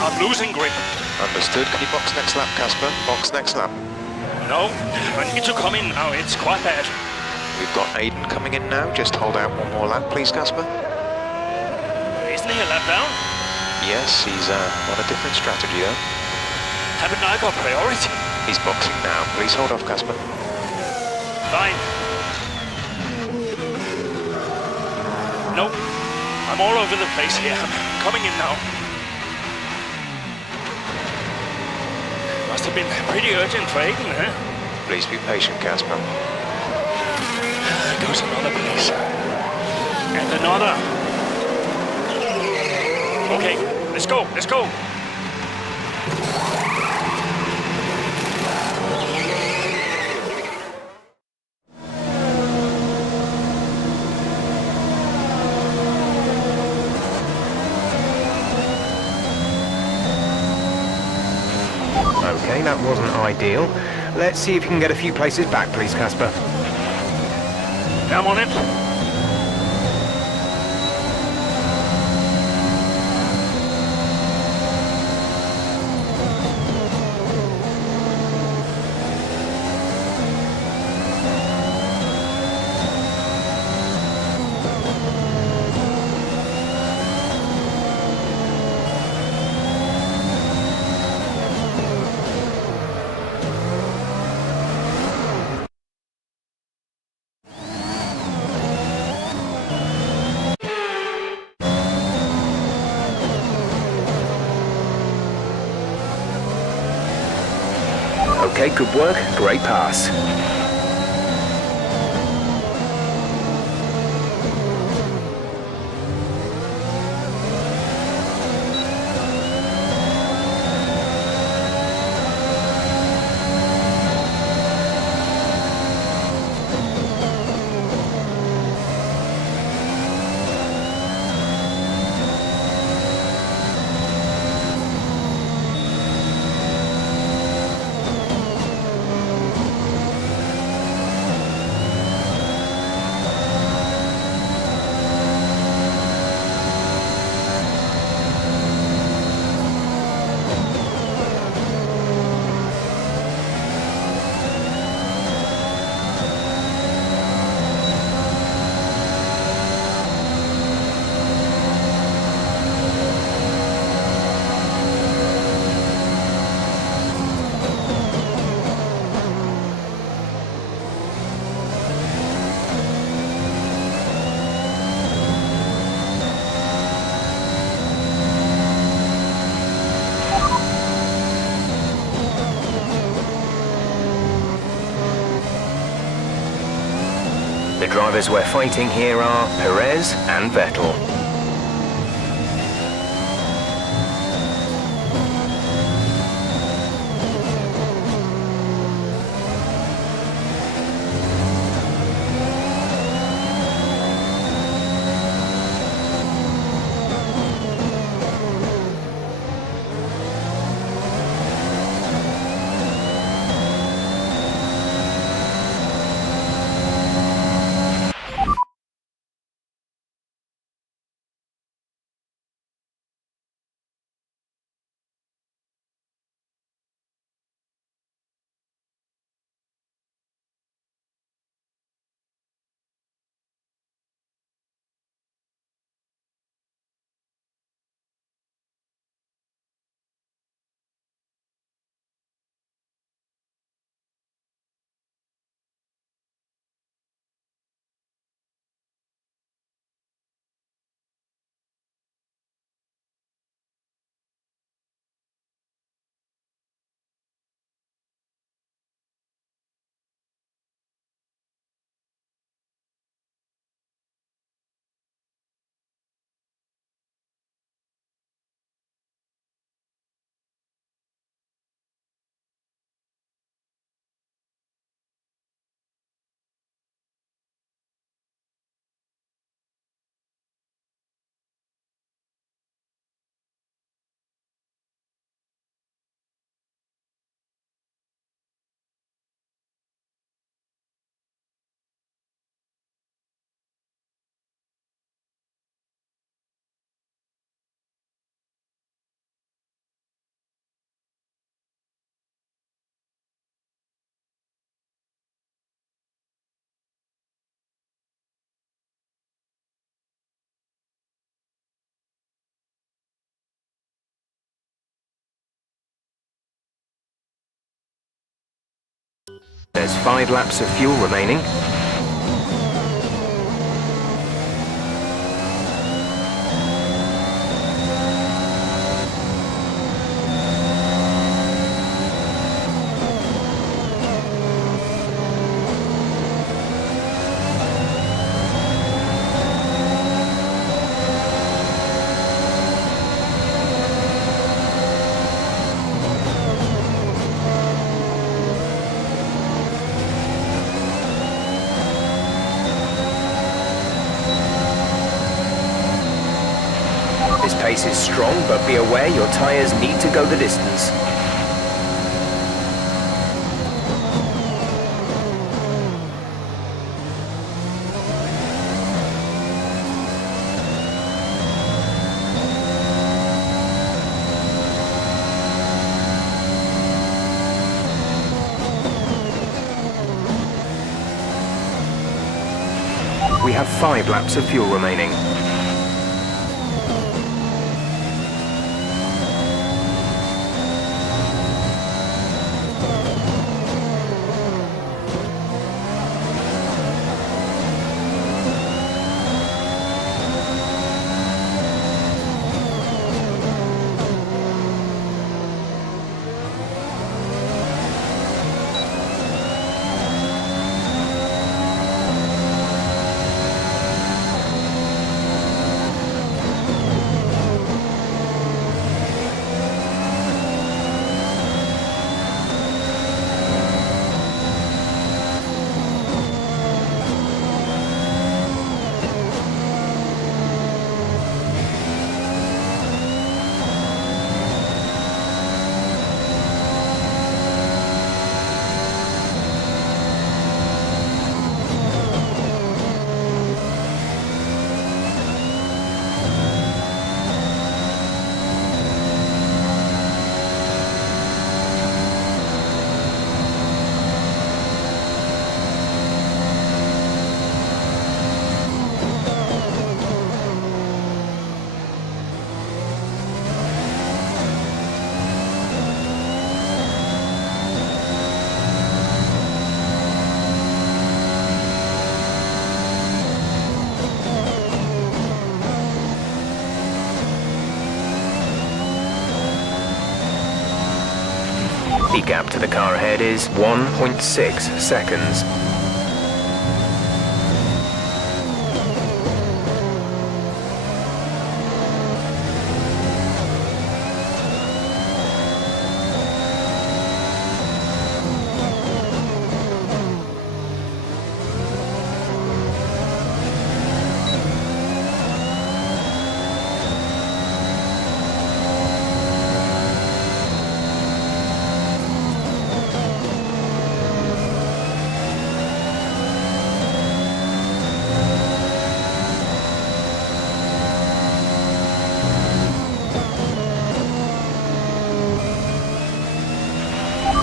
I'm losing grip. Understood. Can you box next lap, Casper? Box next lap. No, I need to come in now. It's quite bad. We've got Aiden coming in now. Just hold out one more lap, please, Casper. Isn't he a lap down? Yes, he's on a different strategy, though. Haven't I got priority? He's boxing now. Please hold off, Casper. Fine. No, I'm all over the place here. I'm coming in now. Must have been pretty urgent for Aiden, huh? Please be patient, Casper. There goes another place. And another. Okay, let's go, let's go. Okay, that wasn't ideal. Let's see if you can get a few places back, please, Casper. I'm on it. Okay, good work. Great pass. The drivers we're fighting here are Perez and Vettel. There's 5 laps of fuel remaining. This pace is strong, but be aware your tyres need to go the distance. We have 5 laps of fuel remaining. The gap to the car ahead is 1.6 seconds.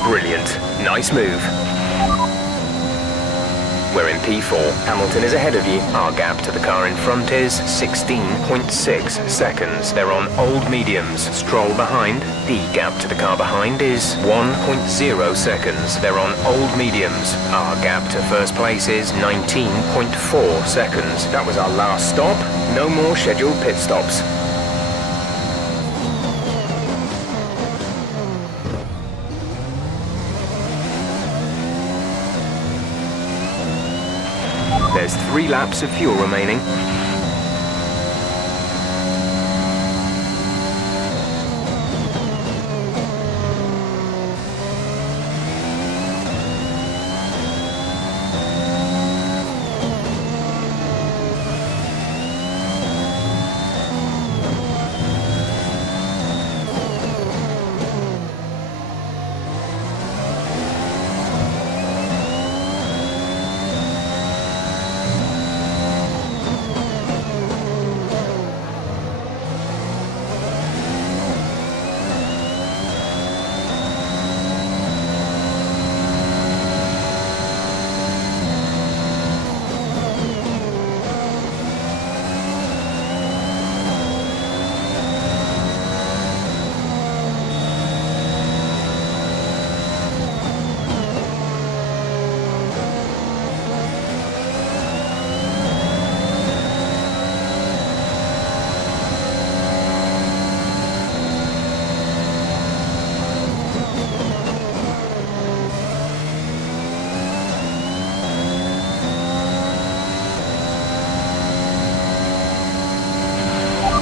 Brilliant. Nice move. We're in P4. Hamilton is ahead of you. Our gap to the car in front is 16.6 seconds. They're on old mediums. Stroll behind. The gap to the car behind is 1.0 seconds. They're on old mediums. Our gap to first place is 19.4 seconds. That was our last stop. No more scheduled pit stops. There's 3 laps of fuel remaining.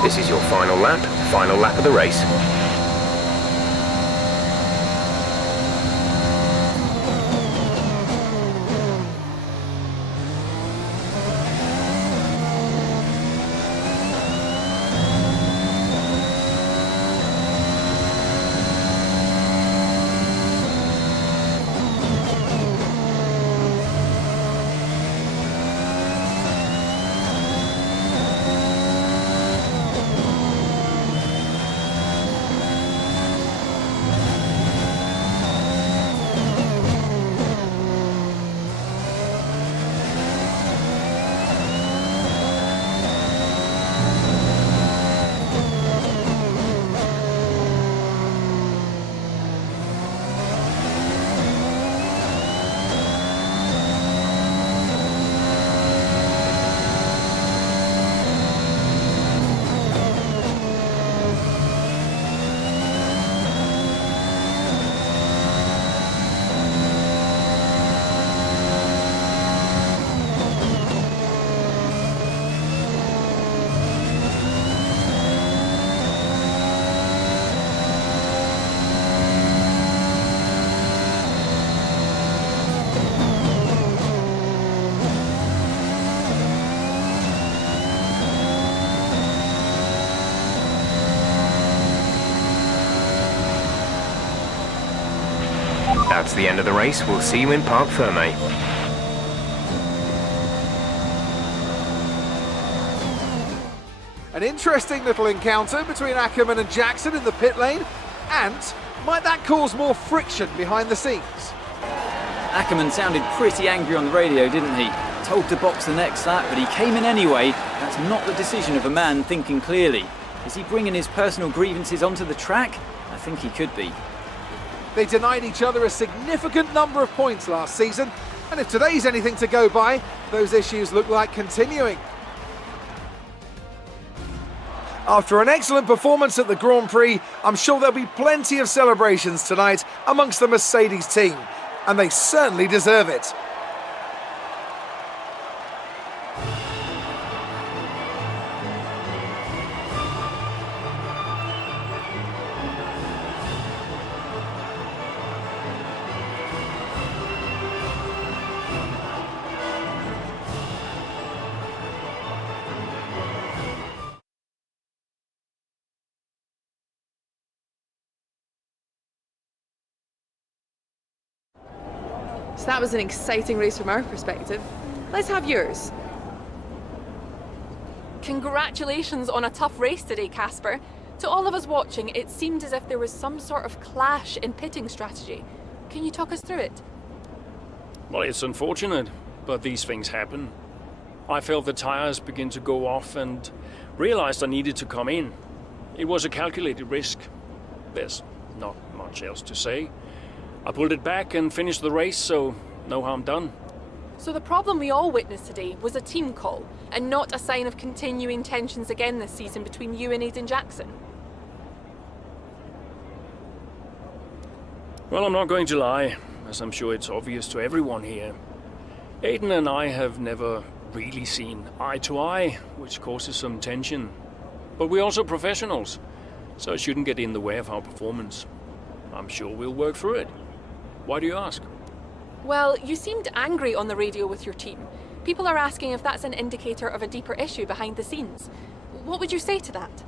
This is your final lap of the race. That's the end of the race. We'll see you in Parc Fermé. An interesting little encounter between Ackerman and Jackson in the pit lane, and might that cause more friction behind the scenes? Ackerman sounded pretty angry on the radio, didn't he? Told to box the next lap, but he came in anyway. That's not the decision of a man thinking clearly. Is he bringing his personal grievances onto the track? I think he could be. They denied each other a significant number of points last season, and if today's anything to go by, those issues look like continuing. After an excellent performance at the Grand Prix, I'm sure there'll be plenty of celebrations tonight amongst the Mercedes team, and they certainly deserve it. So that was an exciting race from our perspective. Let's have yours. Congratulations on a tough race today, Casper. To all of us watching, it seemed as if there was some sort of clash in pitting strategy. Can you talk us through it? Well, it's unfortunate, but these things happen. I felt the tires begin to go off and realized I needed to come in. It was a calculated risk. There's not much else to say. I pulled it back and finished the race, so no harm done. So the problem we all witnessed today was a team call, and not a sign of continuing tensions again this season between you and Aiden Jackson? Well, I'm not going to lie, as I'm sure it's obvious to everyone here. Aiden and I have never really seen eye to eye, which causes some tension. But we're also professionals, so it shouldn't get in the way of our performance. I'm sure we'll work through it. Why do you ask? Well, you seemed angry on the radio with your team. People are asking if that's an indicator of a deeper issue behind the scenes. What would you say to that?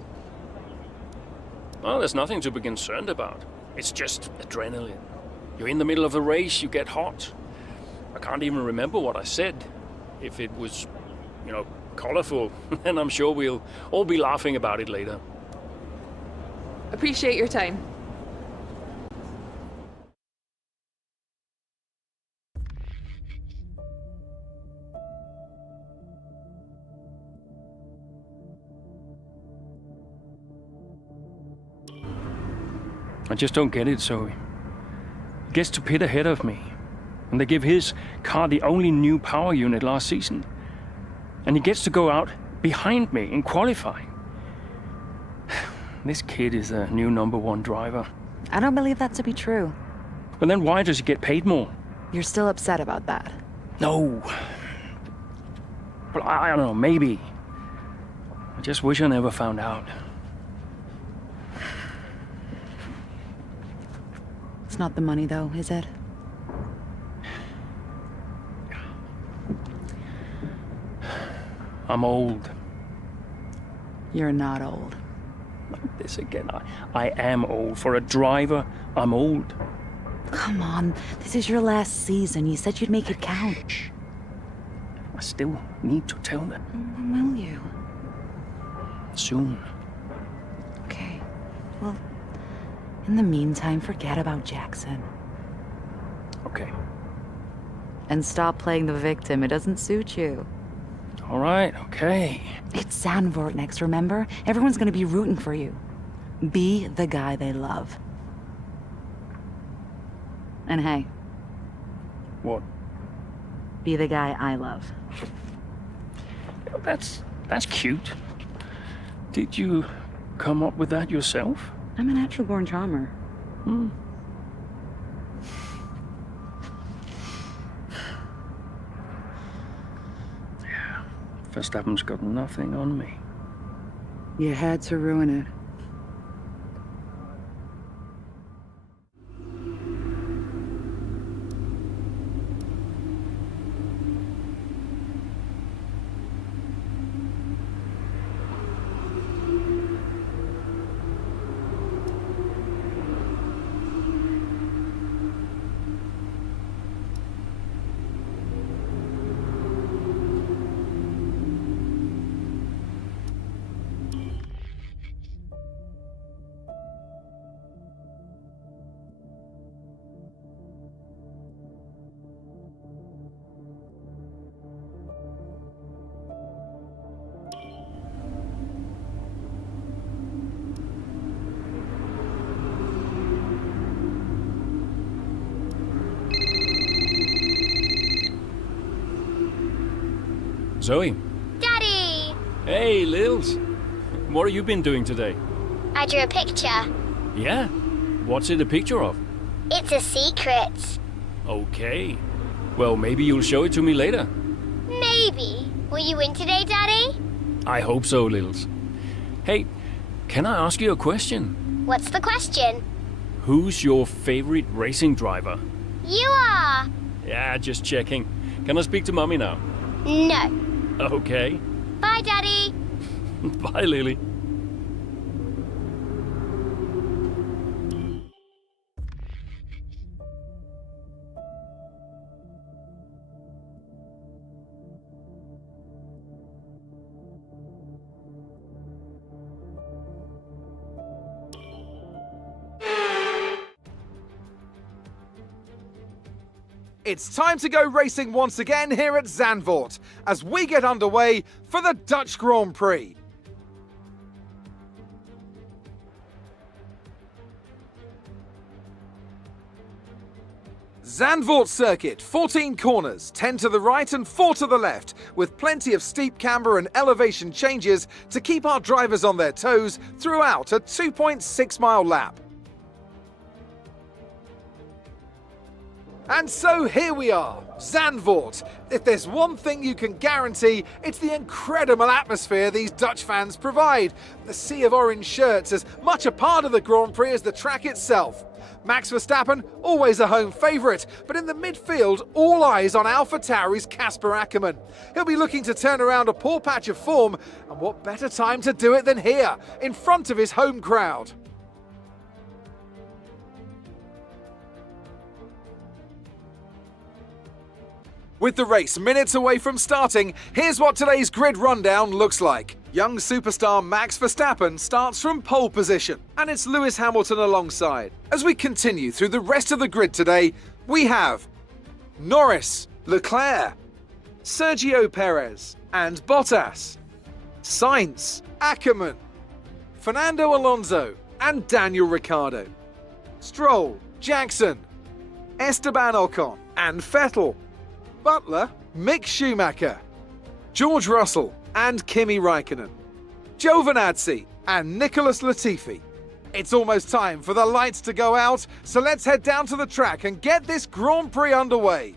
Well, there's nothing to be concerned about. It's just adrenaline. You're in the middle of a race, you get hot. I can't even remember what I said. If it was, colorful, then I'm sure we'll all be laughing about it later. Appreciate your time. I just don't get it, Zoe. He gets to pit ahead of me, and they give his car the only new power unit last season. And he gets to go out behind me in qualifying. This kid is the new #1 driver. I don't believe that to be true. But then why does he get paid more? You're still upset about that. No. But I don't know, maybe. I just wish I never found out. It's not the money, though, is it? I'm old. You're not old. Not this again. I am old. For a driver, I'm old. Come on, this is your last season. You said you'd make it count. I still need to tell them. When will you? Soon. Okay. Well, in the meantime, forget about Jackson. Okay. And stop playing the victim. It doesn't suit you. All right, okay. It's Zandvoort next, remember? Everyone's gonna be rooting for you. Be the guy they love. And hey, What? be the guy I love. That's cute. Did you come up with that yourself? I'm a natural-born charmer. Verstappen's got nothing on me. You had to ruin it. Zoe. Daddy! Hey, Lils. What have you been doing today? I drew a picture. Yeah? What's it a picture of? It's a secret. Okay. Well, maybe you'll show it to me later. Maybe. Will you win today, Daddy? I hope so, Lils. Hey, can I ask you a question? What's the question? Who's your favorite racing driver? You are. Yeah, just checking. Can I speak to Mommy now? No. Okay. Bye, Daddy. Bye, Lily. It's time to go racing once again here at Zandvoort as we get underway for the Dutch Grand Prix. Zandvoort circuit, 14 corners, 10 to the right and 4 to the left, with plenty of steep camber and elevation changes to keep our drivers on their toes throughout a 2.6 mile lap. And so here we are, Zandvoort. If there's one thing you can guarantee, it's the incredible atmosphere these Dutch fans provide. The sea of orange shirts as much a part of the Grand Prix as the track itself. Max Verstappen, always a home favourite, but in the midfield, all eyes on AlphaTauri's Casper Ackermann. He'll be looking to turn around a poor patch of form, and what better time to do it than here, in front of his home crowd. With the race minutes away from starting, here's what today's grid rundown looks like. Young superstar Max Verstappen starts from pole position, and it's Lewis Hamilton alongside. As we continue through the rest of the grid today, we have Norris, Leclerc, Sergio Perez, and Bottas, Sainz, Ackermann, Fernando Alonso, and Daniel Ricciardo, Stroll, Jackson, Esteban Ocon, and Vettel, Butler, Mick Schumacher, George Russell and Kimi Raikkonen, Giovinazzi and Nicholas Latifi. It's almost time for the lights to go out, so let's head down to the track and get this Grand Prix underway.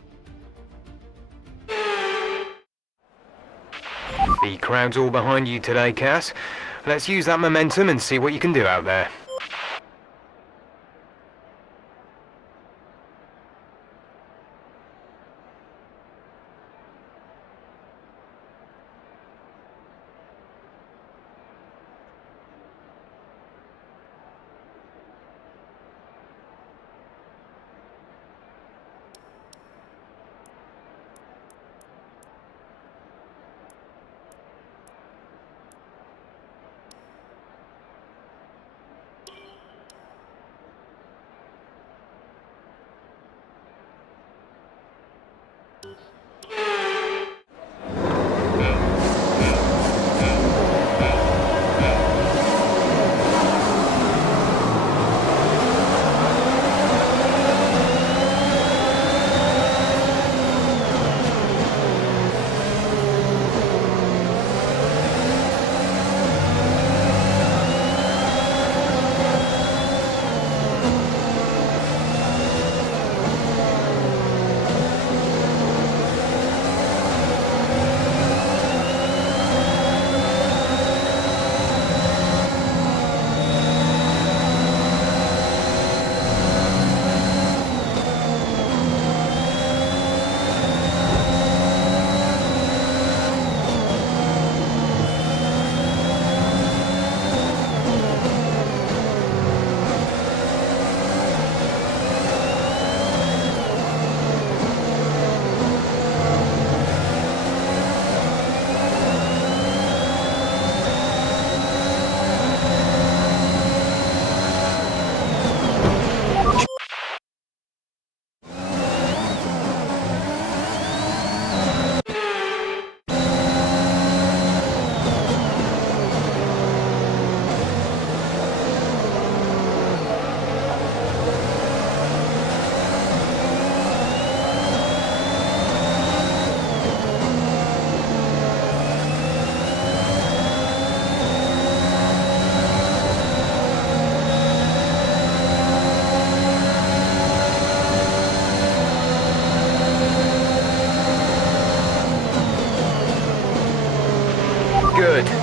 The crowd's all behind you today, Cass. Let's use that momentum and see what you can do out there.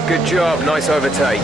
Good job, nice overtake.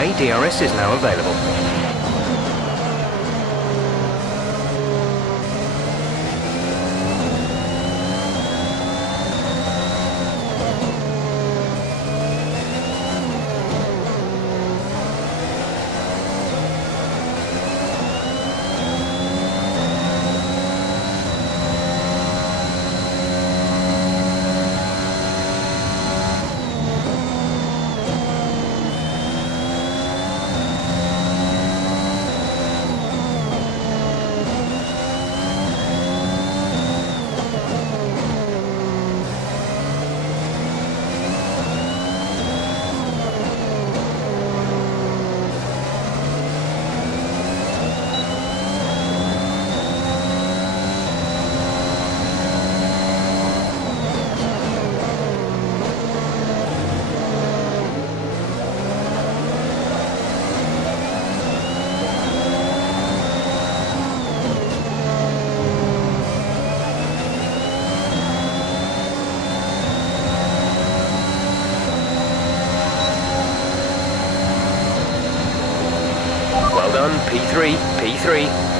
Okay, DRS is now available. P3, P3.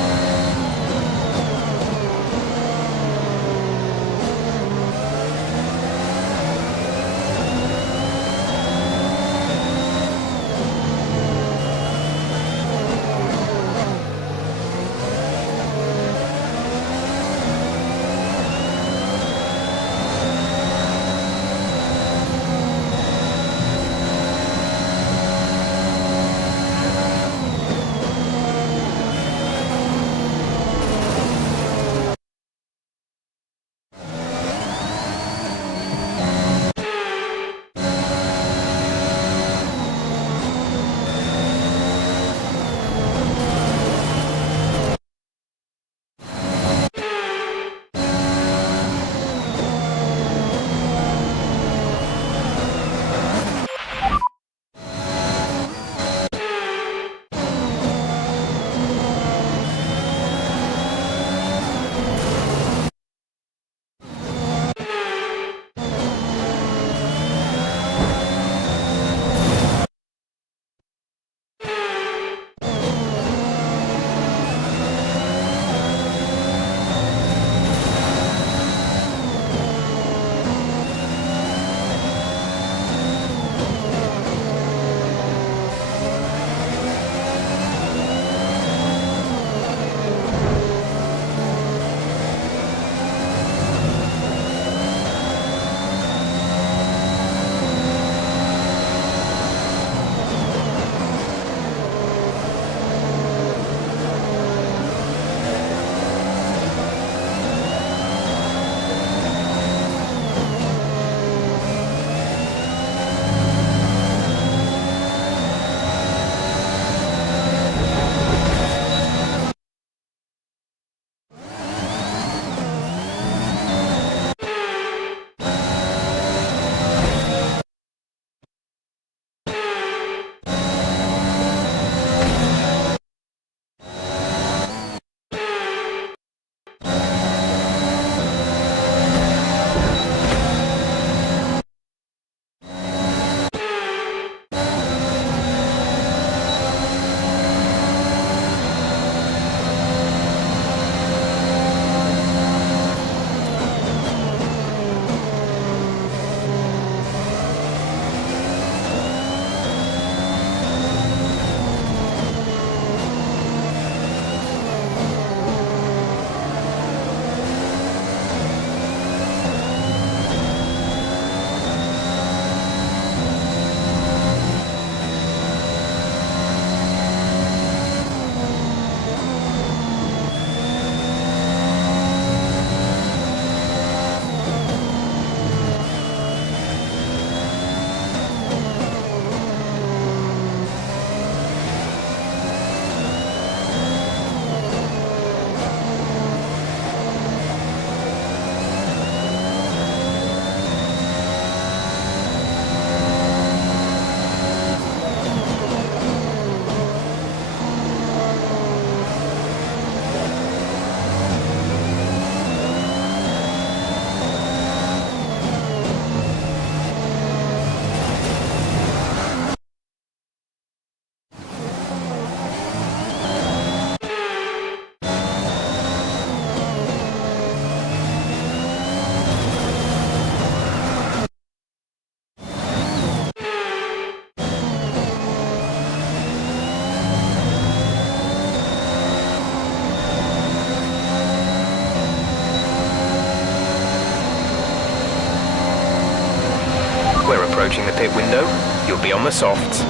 We're approaching the pit window. You'll be on the softs.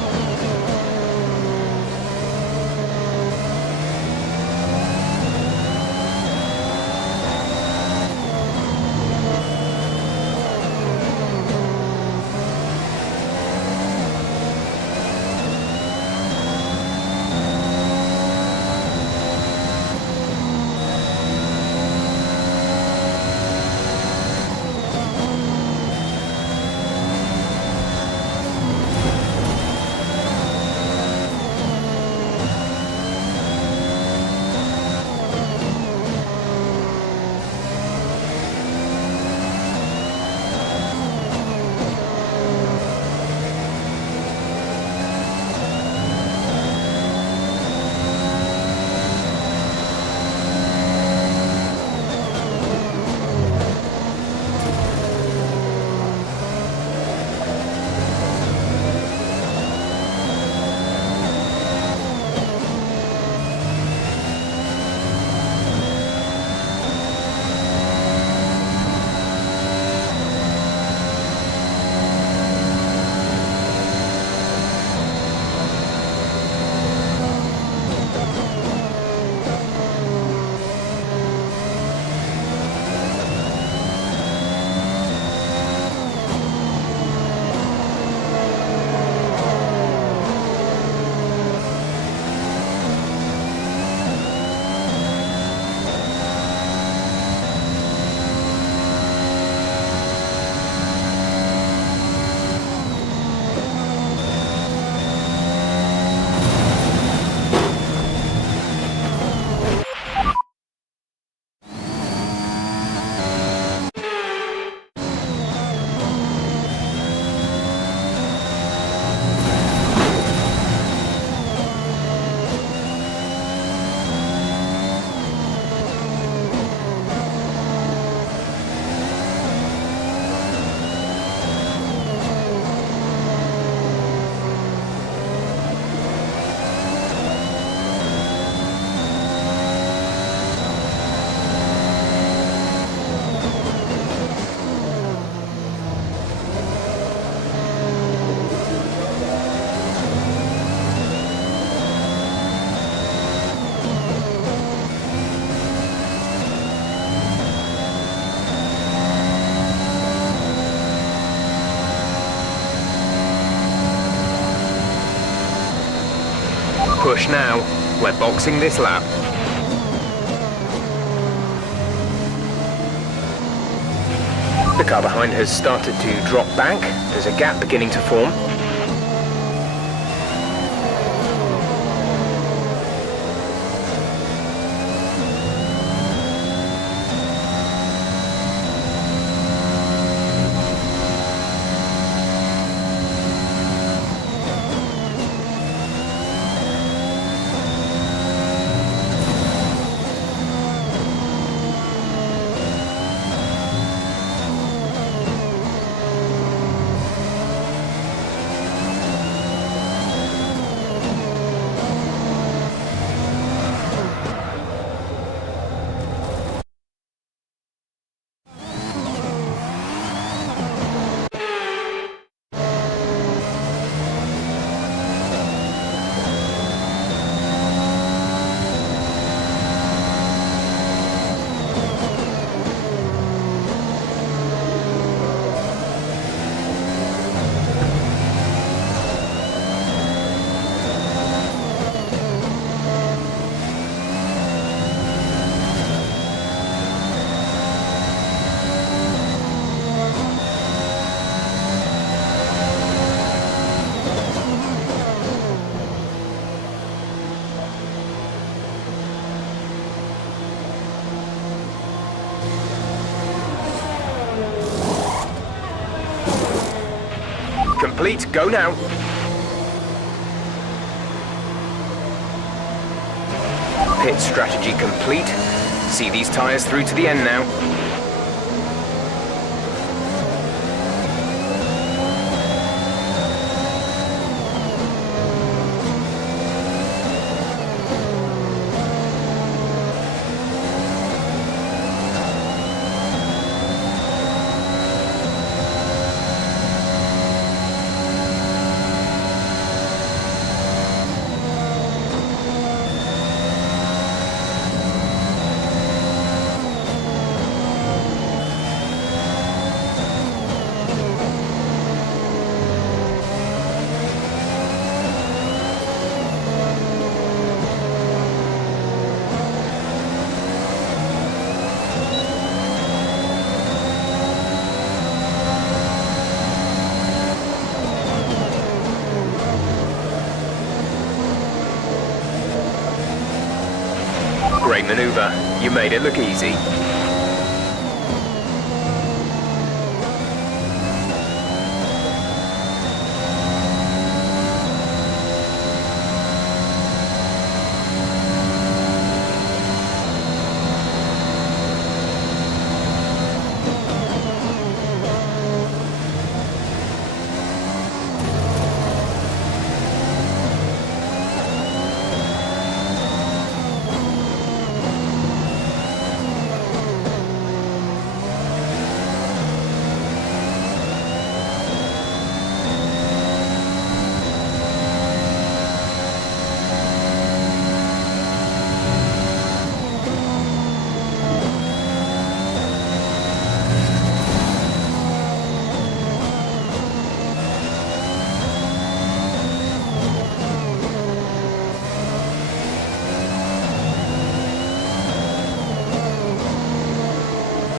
push now. We're boxing this lap. The car behind has started to drop back. There's a gap beginning to form. Complete, go now. Pit strategy complete. See these tyres through to the end now. Great maneuver. You made it look easy.